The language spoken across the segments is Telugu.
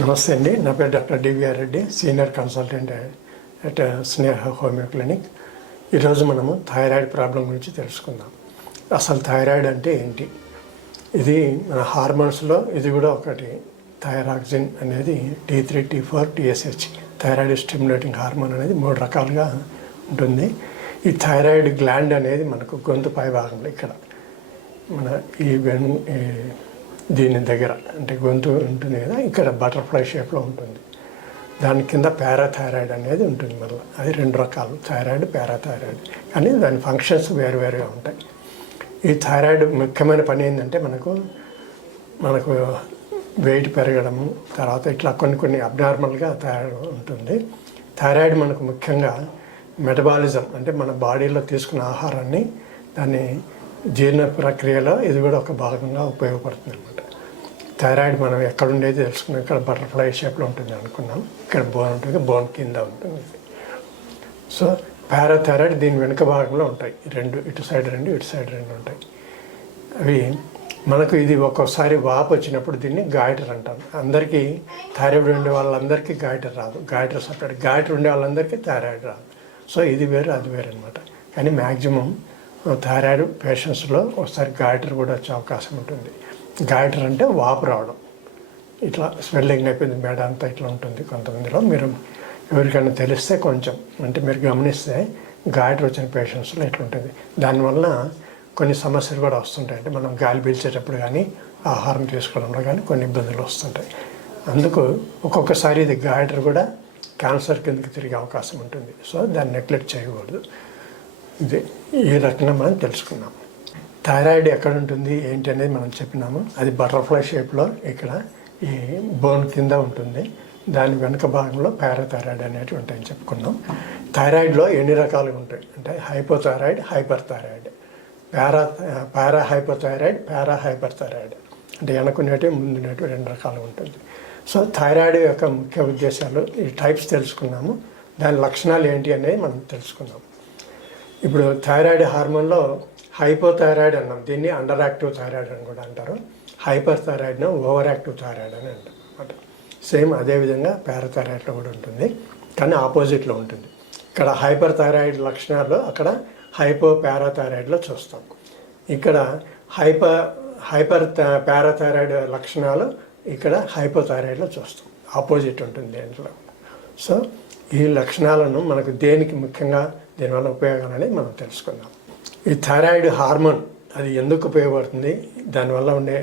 నమస్తే అండి నా పేరు doctor DVR Reddy senior consultant at Sneha homeo clinic. ఈరోజు మనము థైరాయిడ్ ప్రాబ్లం గురించి తెలుసుకుందాం. అసలు థైరాయిడ్ అంటే ఏంటి? ఇది మన హార్మోన్స్లో ఇది కూడా ఒకటి. థైరాక్సిన్ అనేది T three T four TSH thyroid stimulating hormone అనేది మూడు రకాలుగా ఉంటుంది. ఈ థైరాయిడ్ గ్లాండ్ అనేది మనకు గొంతు పై భాగంలో ఇక్కడ. మన ఈ వెన్ ఈ దీని దగ్గర అంటే గొంతు ఉంటుంది కదా ఇక్కడ బటర్ఫ్లై షేప్లో ఉంటుంది. దాని కింద పారాథైరాయిడ్ అనేది ఉంటుంది మళ్ళీ. అది రెండు రకాలు థైరాయిడ్ పారాథైరాయిడ్. కానీ దాని ఫంక్షన్స్ వేరు వేరుగా ఉంటాయి. ఈ థైరాయిడ్ ముఖ్యమైన పని ఏంటంటే మనకు మనకు వెయిట్ పెరగడము తర్వాత ఇట్లా కొన్ని కొన్ని అబ్నార్మల్గా థైరాయిడ్ ఉంటుంది. థైరాయిడ్ మనకు ముఖ్యంగా మెటబాలిజం అంటే మన బాడీలో తీసుకున్న ఆహారాన్ని దాన్ని జీర్ణ ప్రక్రియలో ఇది కూడా ఒక భాగంగా ఉపయోగపడుతుంది అనమాట థైరాయిడ్ మనం ఎక్కడుండేది తెలుసుకున్నాం. ఇక్కడ బటర్ఫ్లై షేప్లో ఉంటుంది అనుకున్నాం. ఇక్కడ బోన్ ఉంటుంది బోన్ కింద ఉంటుంది. సో పారాథైరాయిడ్ దీని వెనుక భాగంలో ఉంటాయి. రెండు ఇటు సైడ్ రెండు ఇటు సైడ్ రెండు ఉంటాయి. అవి మనకు ఇది ఒక్కోసారి వాపు వచ్చినప్పుడు దీన్ని గాయటర్ అంటాం. అందరికీ థైరాయిడ్ ఉండే వాళ్ళందరికీ గాయటర్ రాదు. Goitre separate. గాయటర్ ఉండే వాళ్ళందరికీ థైరాయిడ్ రాదు. సో ఇది వేరు అది వేరు అనమాట కానీ మ్యాక్సిమం థైరాయిడ్ పేషెంట్స్లో ఒకసారి గాయటర్ కూడా వచ్చే అవకాశం ఉంటుంది. గాయటర్ అంటే వాపు రావడం. ఇట్లా స్వెల్లింగ్ అయిపోయింది మేడ అంతా ఇట్లా ఉంటుంది కొంతమందిలో. మీరు ఎవరికైనా తెలిస్తే కొంచెం అంటే మీరు గమనిస్తే గాయటర్ వచ్చిన పేషెంట్స్లో ఇట్లా ఉంటుంది. దానివల్ల కొన్ని సమస్యలు కూడా వస్తుంటాయి. అంటే మనం గాలి పీల్చేటప్పుడు కానీ ఆహారం తీసుకోవడంలో కానీ కొన్ని ఇబ్బందులు వస్తుంటాయి. అందుకు ఒక్కొక్కసారి ఇది గాయటర్ కూడా క్యాన్సర్ కిందకి తిరిగే అవకాశం ఉంటుంది. సో దాన్ని నెగ్లెక్ట్ చేయకూడదు. ఇది ఈ రకంగా మనం తెలుసుకున్నాం. థైరాయిడ్ ఎక్కడ ఉంటుంది ఏంటి అనేది మనం చెప్పినాము. అది బటర్ఫ్లై షేప్లో ఇక్కడ ఈ బోన్ కింద ఉంటుంది. దాని వెనుక భాగంలో పారాథైరాయిడ్ అనేటివి ఉంటాయని చెప్పుకున్నాం. థైరాయిడ్లో ఎన్ని రకాలుగా ఉంటాయి? అంటే hypothyroid hyper thyroid para para hypothyroid para hyper thyroid అంటే వెనకునేటివి ముందునేటివి రెండు రకాలు ఉంటుంది. సో థైరాయిడ్ యొక్క ముఖ్య ఉద్దేశాలు ఈ టైప్స్ తెలుసుకున్నాము. దాని లక్షణాలు ఏంటి అనేది మనం తెలుసుకున్నాం. ఇప్పుడు థైరాయిడ్ హార్మోన్లో హైపోథైరాయిడ్ అన్నాం. దీన్ని అండర్ యాక్టివ్ థైరాయిడ్ అని కూడా అంటారు. హైపర్ థైరాయిడ్ను ఓవర్ యాక్టివ్ థైరాయిడ్ అని అంటారు అనమాట సేమ్ అదేవిధంగా పారాథైరాయిడ్లో కూడా ఉంటుంది. కానీ ఆపోజిట్లో ఉంటుంది. ఇక్కడ హైపర్ థైరాయిడ్ లక్షణాలు అక్కడ హైపో పారాథైరాయిడ్లో చూస్తాం. ఇక్కడ హైపర్ హైపర్ పారాథైరాయిడ్ లక్షణాలు ఇక్కడ హైపోథైరాయిడ్లో చూస్తాం. ఆపోజిట్ ఉంటుంది దేంట్లో. సో ఈ లక్షణాలను మనకు దేనికి ముఖ్యంగా దీనివల్ల ఉపయోగాలు మనం తెలుసుకుందాం. ఈ థైరాయిడ్ హార్మోన్ అది ఎందుకు ఉపయోగపడుతుంది? దానివల్ల ఉండే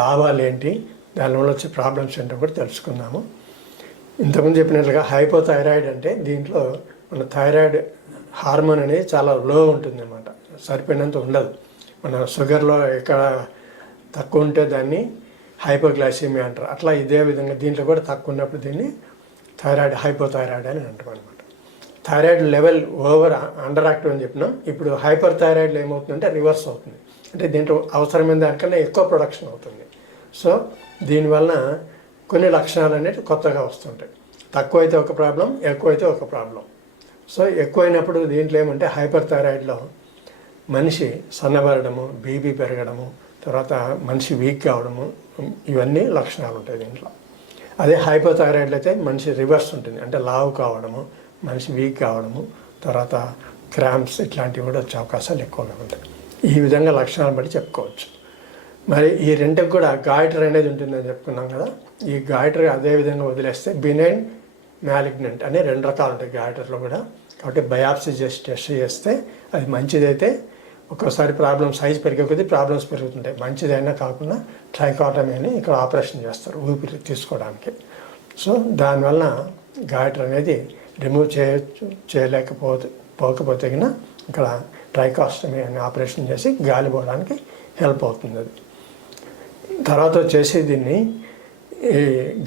లాభాలు ఏంటి? దానివల్ల వచ్చే ప్రాబ్లమ్స్ ఏంటో కూడా తెలుసుకుందాము. ఇంతకుముందు చెప్పినట్లుగా హైపోథైరాయిడ్ అంటే దీంట్లో మన థైరాయిడ్ హార్మోన్ అనేది చాలా లో ఉంటుంది అనమాట సరిపోయినంత ఉండదు. మన షుగర్లో ఎక్కడ తక్కువ ఉంటే దాన్ని హైపోగ్లైసీమియా అంటారు. అట్లా ఇదే విధంగా దీంట్లో కూడా తక్కువ ఉన్నప్పుడు దీన్ని థైరాయిడ్ హైపోథైరాయిడ్ అని అంటాం అనమాట thyroid level over under active అని చెప్పినాం ఇప్పుడు హైపర్ థైరాయిడ్లో ఏమవుతుందంటే రివర్స్ అవుతుంది. అంటే దీంట్లో అవసరమైన దానికన్నా ఎక్కువ ప్రొడక్షన్ అవుతుంది. సో దీనివలన కొన్ని లక్షణాలు అనేవి కొత్తగా వస్తుంటాయి. తక్కువైతే ఒక ప్రాబ్లం ఎక్కువైతే ఒక ప్రాబ్లం. సో ఎక్కువైనప్పుడు దీంట్లో ఏమంటే హైపర్ థైరాయిడ్లో మనిషి సన్నబడము బీపీ పెరగడము తర్వాత మనిషి వీక్ కావడము ఇవన్నీ లక్షణాలు ఉంటాయి దీంట్లో. అదే హైపోథైరాయిడ్లో అయితే మనిషి రివర్స్ ఉంటుంది. అంటే లావు కావడము మనిషి వీక్ కావడము తర్వాత క్రాంప్స్ ఇట్లాంటివి కూడా వచ్చే అవకాశాలు ఎక్కువగా ఉంటాయి. ఈ విధంగా లక్షణాలు బట్టి చెప్పుకోవచ్చు. మరి ఈ రెండుకి కూడా గాయటర్ అనేది ఉంటుందని చెప్పుకున్నాం కదా ఈ గాయటర్ అదే విధంగా వదిలేస్తే బినైన్ మ్యాలిగ్నెంట్ అనే రెండు రకాలు ఉంటాయి గాయటర్లో కూడా. కాబట్టి బయాప్సీ చేసి టెస్ట్ చేస్తే అది మంచిదైతే ఒక్కోసారి ప్రాబ్లమ్ సైజ్ పెరిగే ప్రాబ్లమ్స్ పెరుగుతుంటాయి. మంచిదైనా కాకుండా ట్రైకాటమీ అని ఇక్కడ ఆపరేషన్ చేస్తారు ఊపిరి తీసుకోవడానికి. సో దానివల్ల గాయటర్ అనేది రిమూవ్ చేయొచ్చు చేయలేకపోతే పోకపోతే ఇక్కడ ట్రైకాస్టమీ అనే ఆపరేషన్ చేసి గాలి పోవడానికి హెల్ప్ అవుతుంది అది. తర్వాత వచ్చేసి దీన్ని ఈ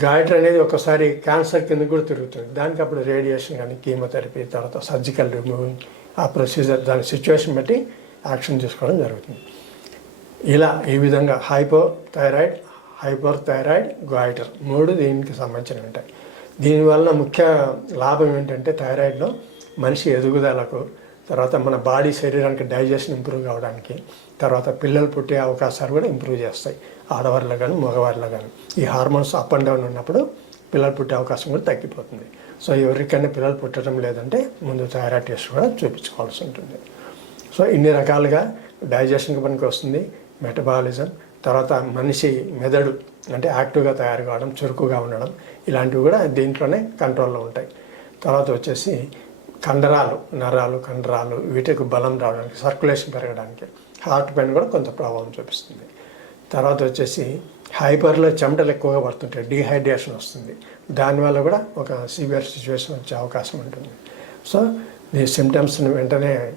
గాయటర్ అనేది ఒకసారి క్యాన్సర్ కింద కూడా తిరుగుతుంది. దానికి అప్పుడు రేడియేషన్ కానీ కీమోథెరపీ తర్వాత సర్జికల్ రిమూవింగ్ ఆ ప్రొసీజర్ దాని సిచ్యువేషన్ బట్టి యాక్షన్ తీసుకోవడం జరుగుతుంది. ఇలా ఈ విధంగా hypo thyroid hyper thyroid goitre మూడు దీనికి సంబంధించినవి ఉంటాయి. దీనివల్ల ముఖ్య లాభం ఏంటంటే థైరాయిడ్లో మనిషి ఎదుగుదలకు తర్వాత మన బాడీ శరీరానికి డైజెషన్ ఇంప్రూవ్ కావడానికి తర్వాత పిల్లలు పుట్టే అవకాశాలు కూడా ఇంప్రూవ్ చేస్తాయి. ఆడవారిలో కానీ మగవారిలో కానీ ఈ హార్మోన్స్ అప్ అండ్ డౌన్ ఉన్నప్పుడు పిల్లలు పుట్టే అవకాశం కూడా తగ్గిపోతుంది. సో ఎవరికైనా పిల్లలు పుట్టడం లేదంటే ముందు థైరాయిడ్ టెస్ట్ కూడా చూపించుకోవాల్సి ఉంటుంది. సో ఇన్ని రకాలుగా డైజెషన్కి పనికి వస్తుంది మెటబాలిజం తర్వాత మనిషి మెదడు అంటే యాక్టివ్గా తయారు కావడం చురుకుగా ఉండడం ఇలాంటివి కూడా దీంట్లోనే కంట్రోల్లో ఉంటాయి. తర్వాత వచ్చేసి కండరాలు నరాలు కండరాలు వీటికి బలం రావడానికి సర్క్యులేషన్ పెరగడానికి హార్ట్ పైన కూడా కొంత ప్రభావం చూపిస్తుంది. తర్వాత వచ్చేసి హైపర్లో చెమటలు ఎక్కువగా పడుతుంటాయి డీహైడ్రేషన్ వస్తుంది. దానివల్ల కూడా ఒక సివియర్ సిచ్యువేషన్ వచ్చే అవకాశం ఉంటుంది. సో ఈ సిమ్టమ్స్ని వెంటనే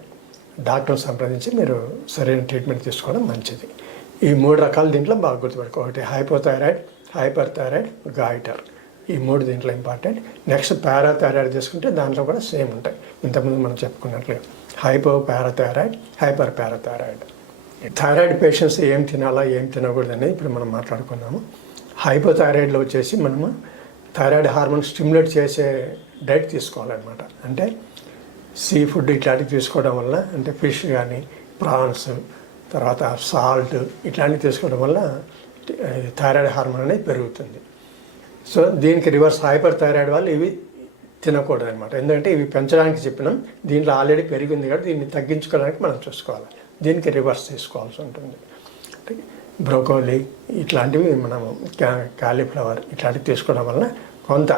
డాక్టర్ని సంప్రదించి మీరు సరైన ట్రీట్మెంట్ తీసుకోవడం మంచిది. ఈ మూడు రకాల దీంట్లో బాగా గుర్తుపెట్టుకో. ఒకటి హైపోథైరాయిడ్ హైపర్ థైరాయిడ్ గాయిటర్. ఈ మూడు దీంట్లో ఇంపార్టెంట్. నెక్స్ట్ పారాథైరాయిడ్ తీసుకుంటే దాంట్లో కూడా సేమ్ ఉంటాయి. ఇంతకుముందు మనం చెప్పుకున్నట్లు. Hypo parathyroid hyper parathyroid thyroid patients ఏం తినాలా ఏం తినకూడదు అనేది ఇప్పుడు మనం మాట్లాడుకున్నాము. హైపోథైరాయిడ్లో వచ్చేసి మనము థైరాయిడ్ హార్మోన్ స్టిమ్యులేట్ చేసే డైట్ తీసుకోవాలన్నమాట. అంటే సీ ఫుడ్ ఇట్లాంటివి తీసుకోవడం వల్ల అంటే ఫిష్ కానీ ప్రాన్స్ తర్వాత సాల్ట్ ఇట్లాంటివి తీసుకోవడం వల్ల థైరాయిడ్ హార్మోన్ అనేది పెరుగుతుంది. సో దీనికి రివర్స్ హైపర్ థైరాయిడ్ వాళ్ళు ఇవి తినకూడదు అనమాట ఎందుకంటే ఇవి పెంచడానికి చెప్పినాం దీంట్లో ఆల్రెడీ పెరిగింది కాబట్టి దీన్ని తగ్గించుకోవడానికి మనం చూసుకోవాలి. దీనికి రివర్స్ తీసుకోవాల్సి ఉంటుంది. బ్రోకోలీ ఇట్లాంటివి మనము కాలీఫ్లవర్ ఇట్లాంటివి తీసుకోవడం వలన కొంత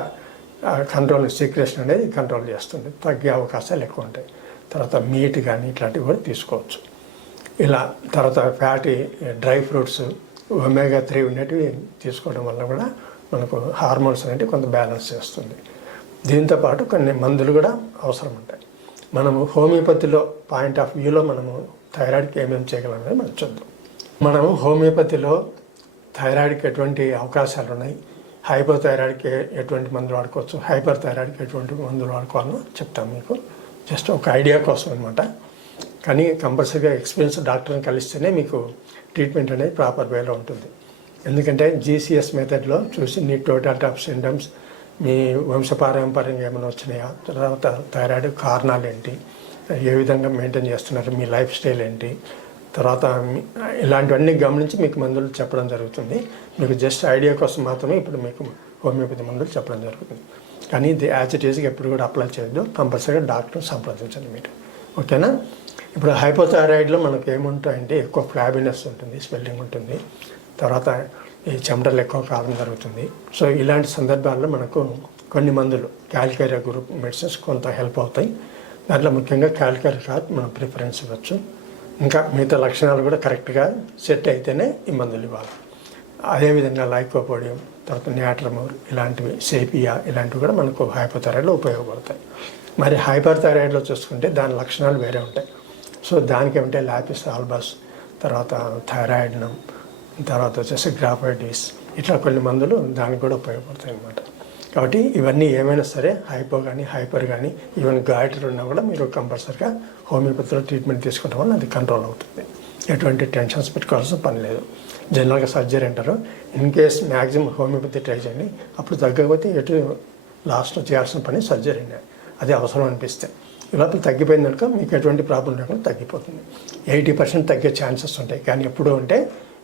కంట్రోల్ సీక్రెషన్ అనేది కంట్రోల్ చేస్తుంది. తగ్గే అవకాశాలు ఎక్కువ ఉంటాయి. తర్వాత మీట్ కానీ ఇట్లాంటివి కూడా తీసుకోవచ్చు. ఇలా తర్వాత fatty dry fruits omega three ఉండేటివి తీసుకోవడం వల్ల కూడా మనకు హార్మోన్స్ అనేవి కొంత బ్యాలెన్స్ చేస్తుంది. దీంతో పాటు కొన్ని మందులు కూడా అవసరం ఉంటాయి. మనము హోమియోపతిలో పాయింట్ ఆఫ్ వ్యూలో మనము థైరాయిడ్కి ఏమేమి చేయగలమని మనం చూద్దాం. మనము హోమియోపతిలో థైరాయిడ్కి ఎటువంటి అవకాశాలు ఉన్నాయి? హైపోథైరాయిడ్కి ఎటువంటి మందులు వాడుకోవచ్చు? హైపర్ థైరాయిడ్కి ఎటువంటి మందులు వాడుకోవాలో చెప్తాం మీకు. జస్ట్ ఒక ఐడియా కోసం అనమాట కానీ కంపల్సరీగా ఎక్స్పీరియన్స్ డాక్టర్ని కలిస్తేనే మీకు ట్రీట్మెంట్ అనేది ప్రాపర్ వేలో ఉంటుంది. ఎందుకంటే జీసీఎస్ మెథడ్లో చూసి నీ టోటల్ ఆఫ్ సిండమ్స్ మీ వంశపారంపర్యంగా ఏమైనా వచ్చినాయా? తర్వాత థైరాయిడ్ కారణాలు ఏంటి? ఏ విధంగా మెయింటైన్ చేస్తున్నారు? మీ లైఫ్ స్టైల్ ఏంటి? తర్వాత ఇలాంటివన్నీ గమనించి మీకు మందులు చెప్పడం జరుగుతుంది. మీకు జస్ట్ ఐడియా కోసం మాత్రమే ఇప్పుడు మీకు హోమియోపతి మందులు చెప్పడం జరుగుతుంది. కానీ ఇది యాజ్ ఇట్ ఈస్గా ఎప్పుడు కూడా అప్లై చేయొద్దు. కంపల్సరీగా డాక్టర్ని సంప్రదించండి మీరు ఓకేనా? ఇప్పుడు హైపోథైరాయిడ్లో మనకు ఏముంటాయంటే ఎక్కువ ఫ్లాబినెస్ ఉంటుంది స్వెల్లింగ్ ఉంటుంది. తర్వాత ఈ చెమటలు ఎక్కువ కావడం జరుగుతుంది. సో ఇలాంటి సందర్భాల్లో మనకు కొన్ని మందులు క్యాల్కేరియా గ్రూప్ మెడిసిన్స్ కొంత హెల్ప్ అవుతాయి. దాంట్లో ముఖ్యంగా క్యాల్కేరియా మనం ప్రిఫరెన్స్ ఇవ్వచ్చు. ఇంకా మిగతా లక్షణాలు కూడా కరెక్ట్గా సెట్ అయితేనే ఈ మందులు ఇవ్వాలి. అదేవిధంగా లైకోపోడియం తర్వాత న్యాట్రమోర్ ఇలాంటివి సేపియా ఇలాంటివి కూడా మనకు హైపోథైరాయిడ్లో ఉపయోగపడతాయి. మరి హైపర్ థైరాయిడ్లో చూసుకుంటే దాని లక్షణాలు వేరే ఉంటాయి. సో దానికి ఏమంటే లాపిస్ ఆల్బస్ తర్వాత థైరాయిడ్నం తర్వాత వచ్చేసి గ్రాఫైటిస్ ఇట్లా కొన్ని మందులు దానికి కూడా ఉపయోగపడతాయి అన్నమాట. కాబట్టి ఇవన్నీ ఏమైనా సరే హైపో కానీ హైపర్ కానీ ఈవెన్ గాయటర్ ఉన్నా కూడా మీరు కంపల్సరిగా హోమియోపతిలో ట్రీట్మెంట్ తీసుకుంటాం వల్ల అది కంట్రోల్ అవుతుంది. ఎటువంటి టెన్షన్స్ పెట్టుకోవాల్సిన పని లేదు. జనరల్గా సర్జరీ అంటారు. In case maximum homeopathy try చేయండి. అప్పుడు తగ్గకపోతే ఎటు లాస్ట్లో చేయాల్సిన పని సర్జరీనే అది అవసరం అనిపిస్తే. ఈ లోపల తగ్గిపోయింది కనుక మీకు ఎటువంటి ప్రాబ్లం లేకుండా తగ్గిపోతుంది. ఎయిటీ పర్సెంట్ తగ్గే ఛాన్సెస్ ఉంటాయి. కానీ ఎప్పుడూ ఉంటే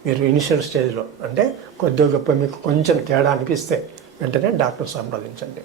మీరు ఇనిషియల్ స్టేజ్లో అంటే కొద్దిగా గొప్ప మీకు కొంచెం తేడా అనిపిస్తే వెంటనే డాక్టర్ సంప్రదించండి.